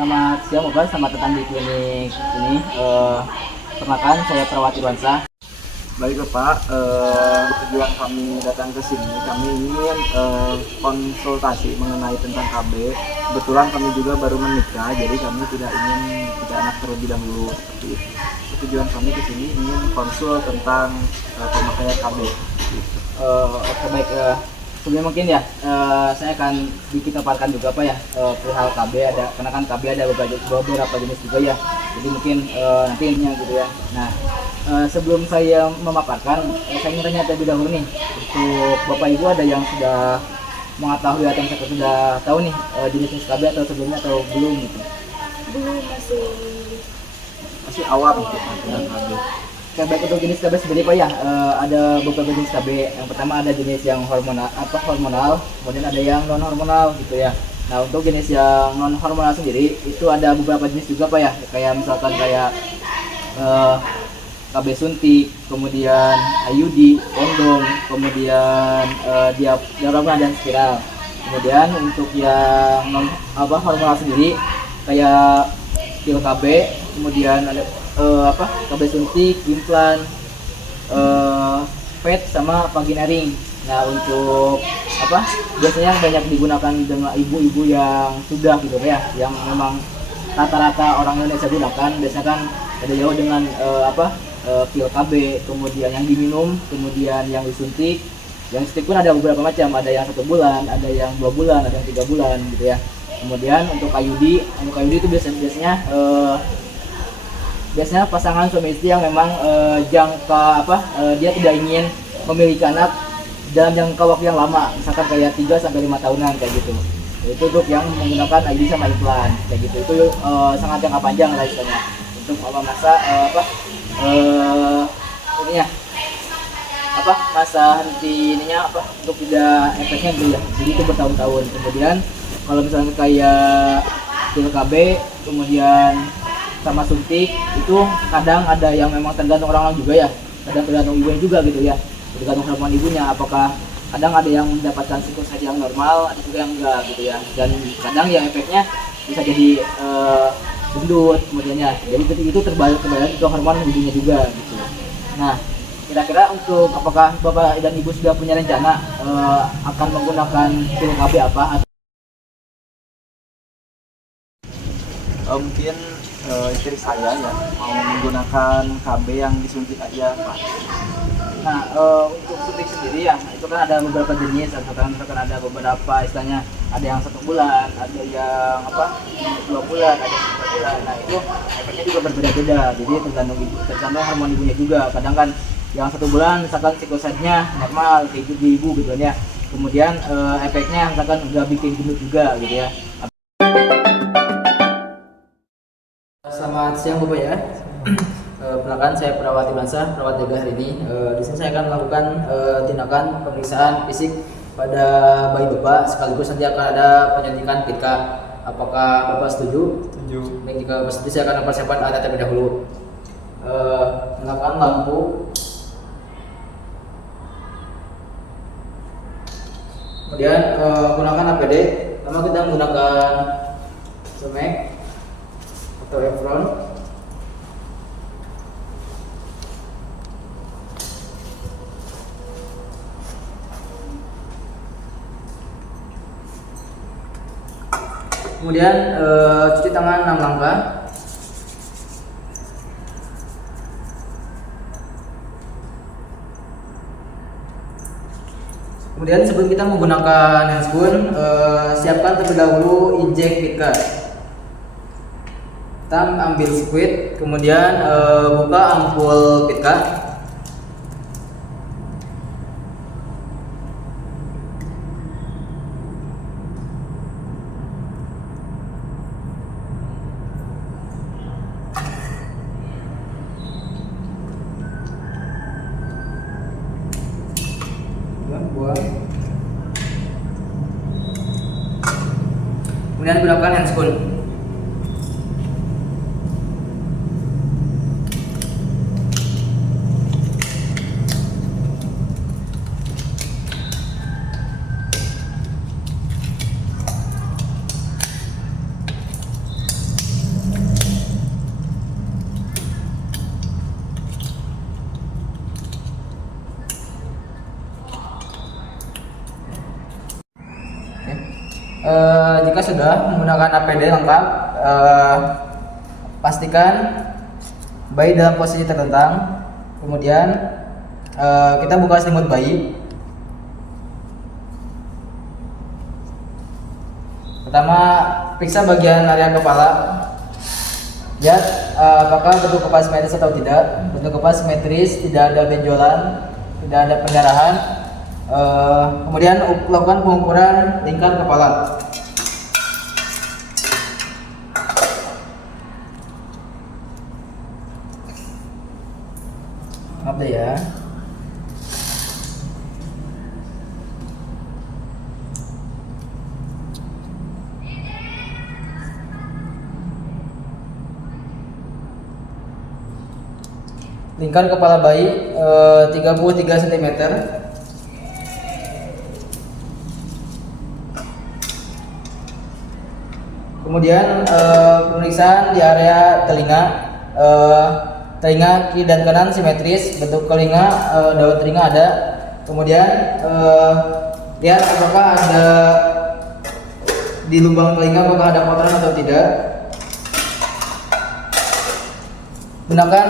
Selamat siang Bapak, selamat datang di klinik ini. Perkenalkan saya Perawat Irwansyah. Baik Bapak, tujuan kami datang ke sini, kami ingin konsultasi mengenai tentang KB. Kebetulan kami juga baru menikah, jadi kami tidak ingin punya anak terlebih dahulu seperti itu. Tujuan kami ke sini ingin konsul tentang pemakaian KB. Oke baik. Sebelum mungkin ya, saya akan sedikit paparkan juga Pak ya perihal KB ada, karena kan KB ada beberapa jenis juga ya. Jadi mungkin nanti intinya gitu ya. Nah, sebelum saya memaparkan, saya ingin tanya terlebih dahulu nih untuk Bapak Ibu ada yang sudah mengetahui atau misalkan sudah tahu nih jenis KB atau sebelumnya atau belum gitu? Belum, Masih awam gitu tentang KB. Oke, baik untuk jenis KB sendiri Pak ya, ada beberapa jenis KB. Yang pertama ada jenis yang hormonal, kemudian ada yang non hormonal gitu ya. Nah untuk jenis yang non hormonal sendiri itu ada beberapa jenis juga Pak ya, kayak misalkan kayak KB suntik, kemudian IUD, kondom, kemudian diafragma dan spiral. Kemudian untuk yang non hormonal sendiri kayak pil KB, kemudian ada KB suntik, implan, PET sama vagina ring. Nah untuk biasanya banyak digunakan dengan ibu-ibu yang sudah gitu ya, yang memang rata-rata orang Indonesia gunakan. Biasanya kan ada jauh dengan pil KB, kemudian yang diminum, kemudian yang disuntik. Yang suntik pun ada beberapa macam, ada yang 1 bulan, ada yang 2 bulan, ada yang 3 bulan gitu ya. Kemudian untuk IUD itu biasanya pasangan suami istri yang memang dia tidak ingin memiliki anak dalam jangka waktu yang lama, misalkan kayak 3 sampai 5 tahunan kayak gitu. Itu untuk yang menggunakan IUD sama implan kayak gitu. Itu sangat jangka panjang lah istilahnya. Untuk masa masa henti untuk tidak efeknya gitu ya. Jadi itu bertahun-tahun. Kemudian kalau misalnya kayak pil KB, kemudian sama suntik itu kadang ada yang memang tergantung orang juga ya, kadang tergantung ibunya juga gitu ya, tergantung hormon ibunya, apakah kadang ada yang mendapatkan siklus yang normal, ada juga yang enggak gitu ya, dan kadang ya efeknya bisa jadi gendut kemudiannya, jadi itu terbalik ke hormon ibunya juga gitu. Nah kira-kira untuk apakah Bapak dan Ibu sudah punya rencana akan menggunakan pil KB apa? Mungkin istri saya ya mau menggunakan KB yang disuntik aja Pak. Nah untuk suntik sendiri ya itu kan ada beberapa jenis, misalkan ada beberapa istilahnya, ada yang 1 bulan, ada yang 2 bulan, ada yang 3 bulan. Nah itu efeknya juga berbeda-beda, jadi tergantung hormon ibunya juga. Kadang kan yang 1 bulan misalkan siklusnya normal kayak di ibu gitu ya, kemudian efeknya misalkan nggak bikin gendut juga gitu ya. Selamat siang Bapak ya. Perkenalkan saya Perawat Irwansyah, perawat jaga hari ini. Di sini saya akan melakukan tindakan pemeriksaan fisik pada bayi Bapak, sekaligus nanti akan ada penyuntikan PITKA. Apakah Bapak setuju? Setuju. Baik, jika Bapak setuju saya akan mempersiapkan alat terlebih dahulu. Nyalakan lampu. Kemudian gunakan APD. Pertama kita menggunakan Somek atau Efron. Kemudian cuci tangan 6 langkah. Kemudian sebelum kita menggunakan handscoon, siapkan terlebih dahulu injek PITKA. Kita ambil squid, kemudian buka ampul PITKA. Kemudian gunakan handscoon. Jika sudah menggunakan APD lengkap, pastikan bayi dalam posisi terlentang. Kemudian kita buka selimut bayi. Pertama, periksa bagian area kepala. Lihat apakah bentuk kepala simetris atau tidak. Bentuk kepala simetris, tidak ada benjolan, tidak ada pendarahan. Kemudian lakukan pengukuran lingkar kepala. Apa ya? Lingkar kepala bayi 33 cm. Kemudian pemeriksaan di area telinga. Telinga kiri dan kanan simetris, bentuk telinga, daun telinga ada. Kemudian lihat apakah ada di lubang telinga, apakah ada kotoran atau tidak. Gunakan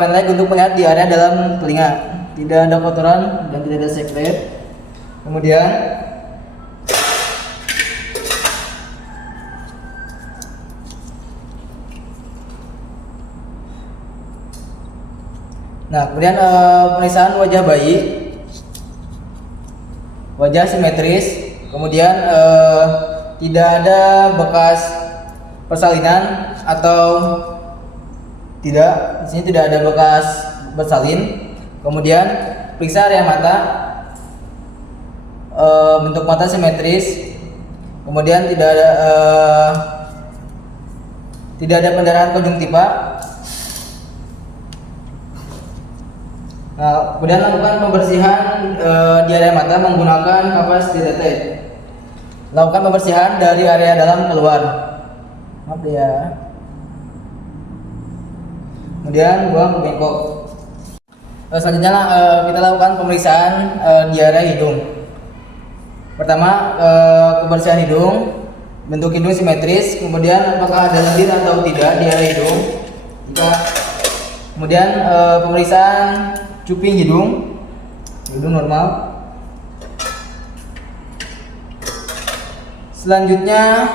pen light untuk melihat di area dalam telinga, tidak ada kotoran dan tidak ada sekret. Kemudian pemeriksaan wajah bayi, wajah simetris, kemudian tidak ada bekas persalinan atau tidak. Di sini tidak ada bekas bersalin. Kemudian periksa area mata, bentuk mata simetris, kemudian tidak ada pendarahan konjungtiva. Kemudian lakukan pembersihan di area mata menggunakan kapas dilated. Lakukan pembersihan dari area dalam keluar. Maaf ya. Kemudian buang bengkok. Selanjutnya kita lakukan pemeriksaan di area hidung. Pertama, pembersihan hidung, bentuk hidung simetris, kemudian apakah ada lendir atau tidak di area hidung. Kemudian pemeriksaan cuping hidung normal. Selanjutnya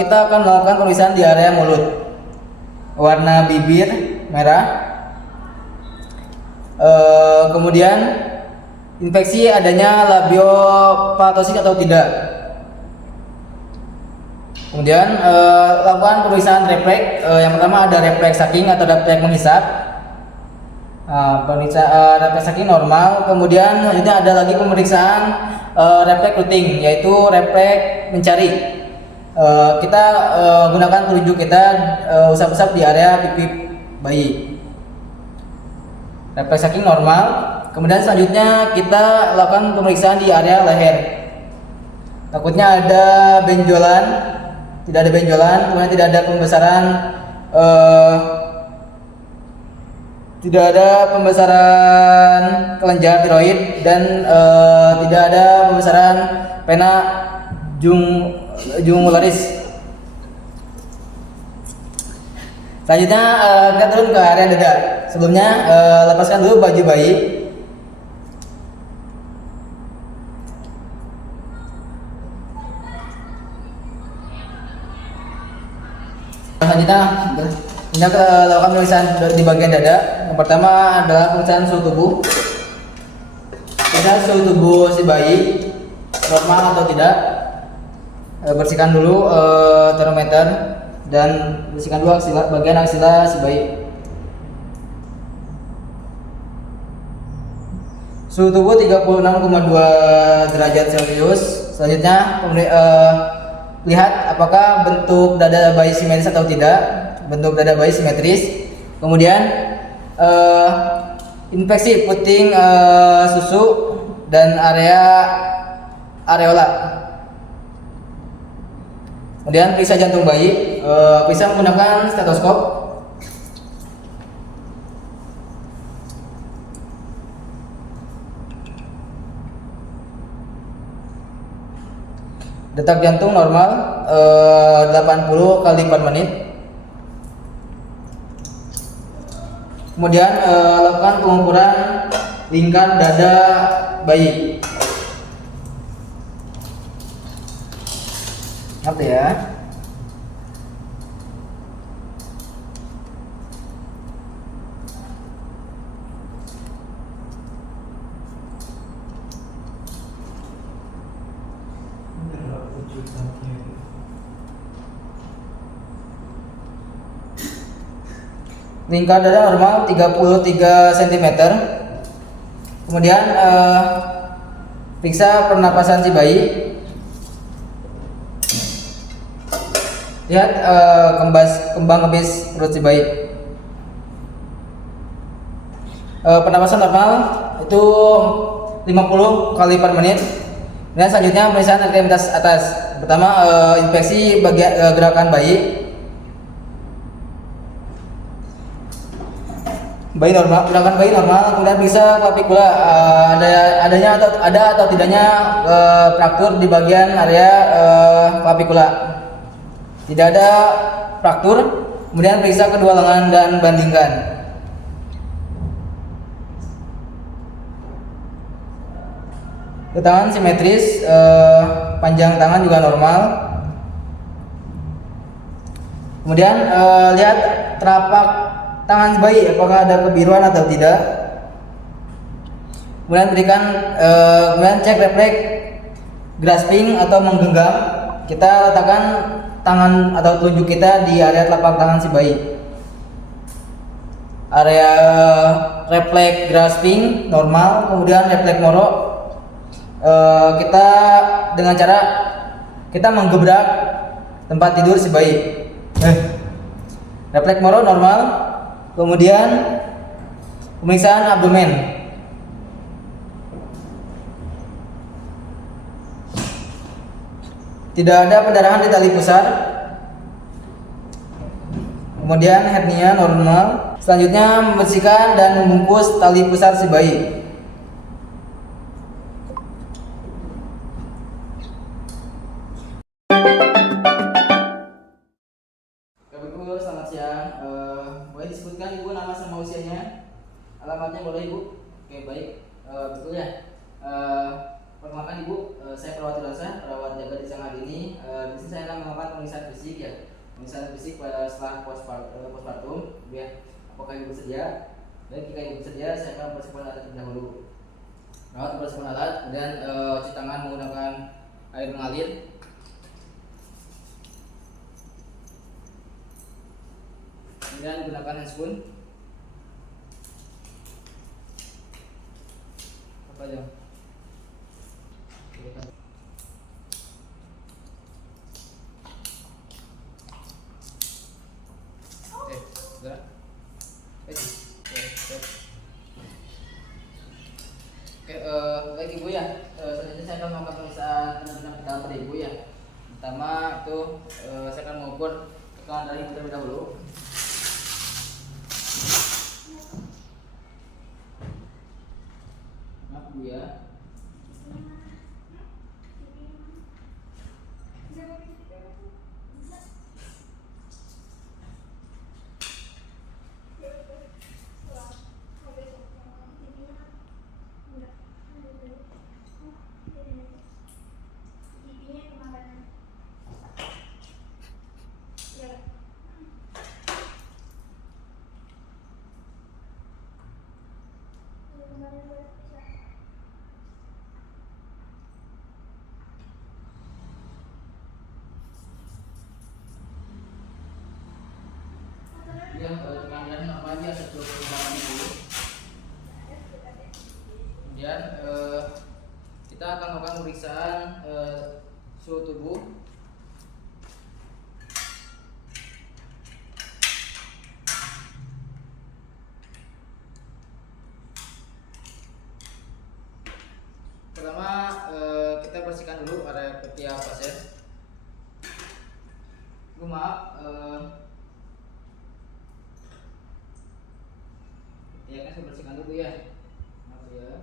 kita akan melakukan pemeriksaan di area mulut. Warna bibir merah. Kemudian infeksi adanya labiopatosik atau tidak. Kemudian lakukan pemeriksaan refleks. Yang pertama ada refleks sucking atau refleks menghisap. Refleks sucking normal. Kemudian selanjutnya ada lagi pemeriksaan refleks rooting, yaitu refleks mencari. Kita gunakan telunjuk kita usap-usap di area pipi bayi. Refleks sucking normal. Kemudian selanjutnya kita lakukan pemeriksaan di area leher. Takutnya ada benjolan, tidak ada benjolan. Kemudian tidak ada pembesaran, kelenjar tiroid dan tidak ada pembesaran pena jungularis. Selanjutnya kita turun ke area dada. Sebelumnya lepaskan dulu baju bayi. Selanjutnya kita lakukan pemeriksaan di bagian dada. Yang pertama adalah pemeriksaan suhu tubuh. Periksa suhu tubuh si bayi normal atau tidak. Bersihkan dulu termometer dan bersihkan dulu bagian aksila si bayi. Suhu tubuh 36,2 derajat Celcius. Selanjutnya lihat apakah bentuk dada bayi simetris atau tidak. Bentuk dada bayi simetris. Kemudian infeksi puting susu dan area areola. Kemudian periksa jantung bayi, periksa menggunakan stetoskop. Detak jantung normal 80 kali per menit. Kemudian lakukan pengukuran lingkar dada bayi. Ngerti ya? Lingkar dada normal 33 cm. Kemudian periksa pernapasan si bayi. Lihat kembang kebis perut si bayi. Pernapasan normal itu 50 kali per menit. Dan selanjutnya pemeriksaan ekstremitas atas. Pertama inspeksi bagian gerakan bayi. Bayi normal, gerakan bayi normal. Kemudian periksa clavicula, ada atau tidaknya fraktur di bagian area clavicula. Tidak ada fraktur. Kemudian periksa kedua lengan dan bandingkan. Tangan simetris, panjang tangan juga normal. Kemudian lihat telapak tangan bayi apakah ada kebiruan atau tidak. Kemudian kemudian cek refleks grasping atau menggenggam. Kita letakkan tangan atau telunjuk kita di area telapak tangan si bayi. Area refleks grasping normal, kemudian refleks moro kita dengan cara kita menggebrak tempat tidur si bayi. Refleks moro normal. Kemudian pemeriksaan abdomen. Tidak ada pendarahan di tali pusar. Kemudian hernia normal. Selanjutnya membersihkan dan membungkus tali pusar si bayi. Ibu, selamat siang. Boleh disebutkan Ibu nama sama usianya? Alamatnya boleh Ibu? Oke, baik. Betul ya. Perkenalkan Ibu, saya Perawat Iwansyah, perawat jaga di siang hari ini. Di sini saya akan melakukan pemeriksaan fisik ya. Pemeriksaan fisik pada setelah postpartum, ya. Apakah Ibu bersedia? Baik, jika Ibu bersedia, saya akan mempersiapkan alat terlebih dahulu. Perawat mempersiapkan alat, kemudian cuci tangan menggunakan air mengalir. Kemudian gunakan handscoon. Apa aja? Oke, sudah. Baik Ibu ya. Selanjutnya saya akan melakukan pemeriksaan kemungkinan vital pada Ibu ya. Pertama itu saya akan mengukur tekanan darah Ibu terlebih dahulu. Maaf Bu ya. Ya, tekanan normal aja 128 dulu. Kemudian kita akan melakukan pemeriksaan suhu tubuh. Pertama kita bersihkan dulu area ketiak pasien. Maaf, ya kan saya bersihkan dulu ya. Maaf ya.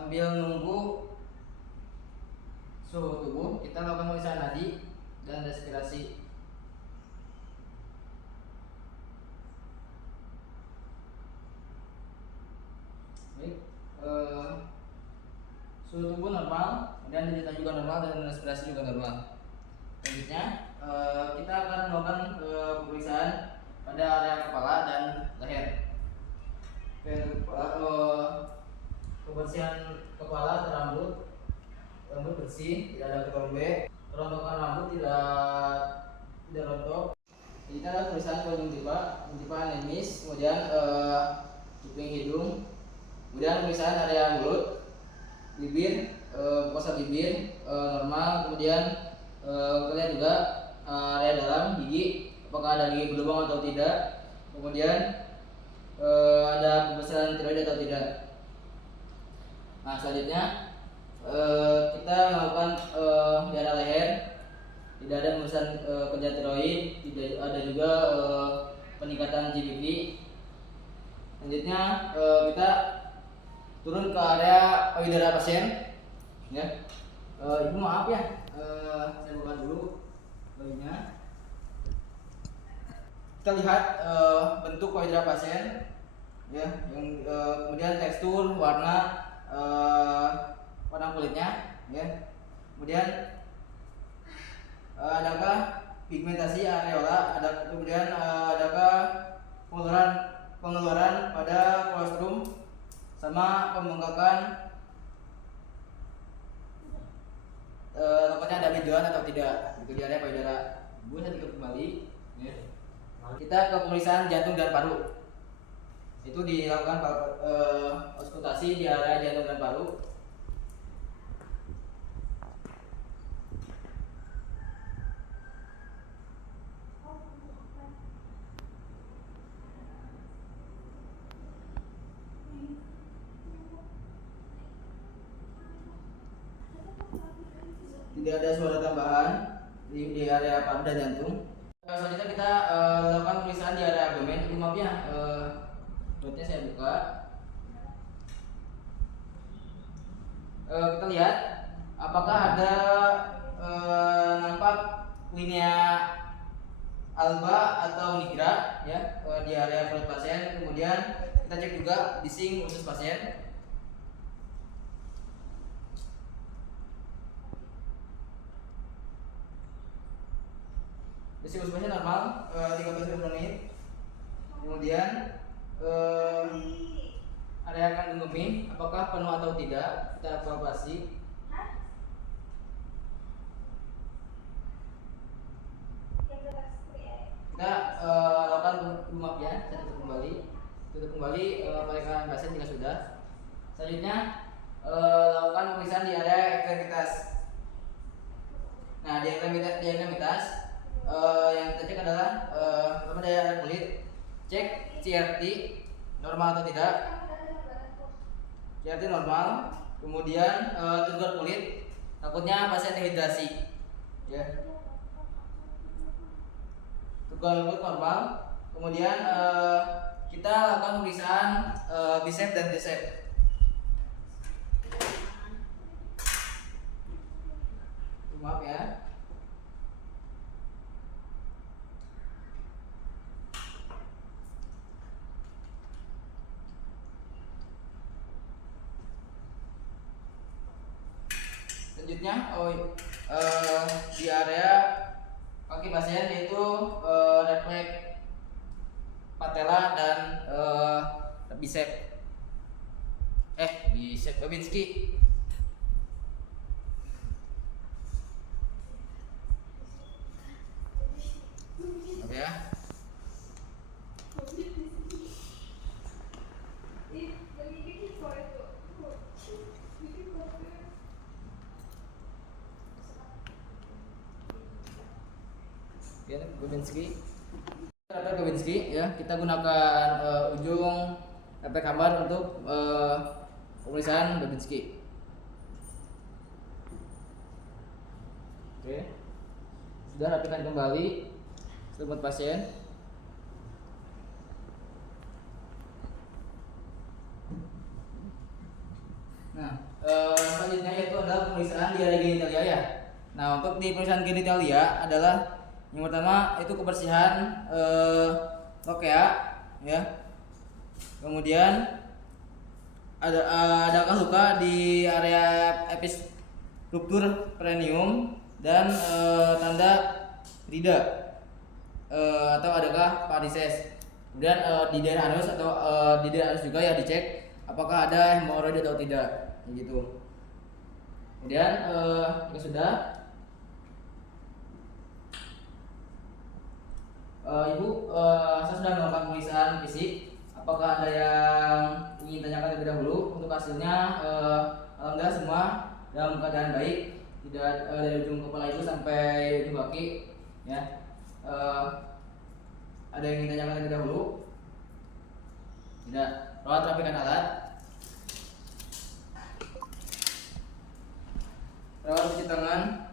sambil nunggu suhu tubuh, kita lakukan pemeriksaan nadi dan respirasi. Baik, suhu tubuh normal, kemudian denyut juga normal dan respirasi juga normal. Selanjutnya kita akan melakukan pemeriksaan pada area kepala dan leher. Kebersihan kepala atau rambut bersih, tidak ada ketombe, kerontokan rambut tidak rontok. Ini adalah pemeriksaan konjungtiva anemis, kemudian cuping hidung, kemudian pemeriksaan area mulut, bibir, mukosa bibir normal, kemudian kita lihat juga area dalam gigi, apakah ada gigi berlubang atau tidak, kemudian ada pembesaran tiroid atau tidak. Nah, selanjutnya kita melakukan di area leher, tidak ada pembesaran kerja tiroid, tidak ada juga peningkatan GBV. Selanjutnya kita turun ke area payudara pasien, ya. Ibu maaf ya, saya buka dulu bajunya. Kita lihat bentuk payudara pasien, ya, yang kemudian tekstur, warna kulitnya, ya. Kemudian adakah pigmentasi areola, kemudian adakah pengeluaran pada kolostrum sama pembengkakan, takutnya ada benjolan atau tidak. Itu di area payudara. Ibu saya tinggal kembali, ya. Kita ke pemeriksaan jantung dan paru. Itu dilakukan auskultasi di area jantung dan paru. Tidak ada suara tambahan di area paru dan jantung. Selanjutnya kita lakukan pemeriksaan di area abdomen. Maaf ya, perutnya saya buka. Kita lihat apakah ada nampak linea alba atau nigra, ya, di area perut pasien. Kemudian kita cek juga bising usus pasien. Bising usus pasien normal, 13 menit. Kemudian area kandung kemih apakah penuh atau tidak, kita evaluasi. Kita lakukan, maaf ya, saya tutup kembali pada kanan pasien jika sudah. Selanjutnya lakukan pemeriksaan di area ekstremitas. Nah, di ekstremitas yang kita cek adalah pertama dari area kulit, cek CRT normal atau tidak. CRT normal, kemudian teguran kulit, takutnya pasien dehidrasi, ya. Teguran kulit normal, kemudian kita lakukan pemeriksaan bicep dan tricep. Maaf ya. Selanjutnya di area kaki pasien yaitu refleks patella dan bicep Babinski. Oke ya. Babinski, ya, kita gunakan ujung efek hammer untuk pemeriksaan Babinski. Oke, sudah rapikan kembali selimut pasien. Nah, pemeriksaan di area genitalia ya. Nah, untuk di pemeriksaan genitalia adalah yang pertama itu kebersihan trokea ya. Kemudian adakah luka di area epis ruptur perineum dan tanda rida atau adakah varises. Kemudian di daerah anus atau di daerah anus juga ya dicek apakah ada hemoroid atau tidak gitu. Kemudian jika sudah Ibu, saya sudah melakukan pemeriksaan fisik. Apakah ada yang ingin tanyakan terlebih dahulu? Untuk hasilnya, alhamdulillah semua dalam keadaan baik, tidak dari ujung kepala itu sampai ujung kaki. Ya, ada yang ingin tanyakan terlebih dahulu? Tidak. Rawat rapikan alat. Rawat cuci tangan.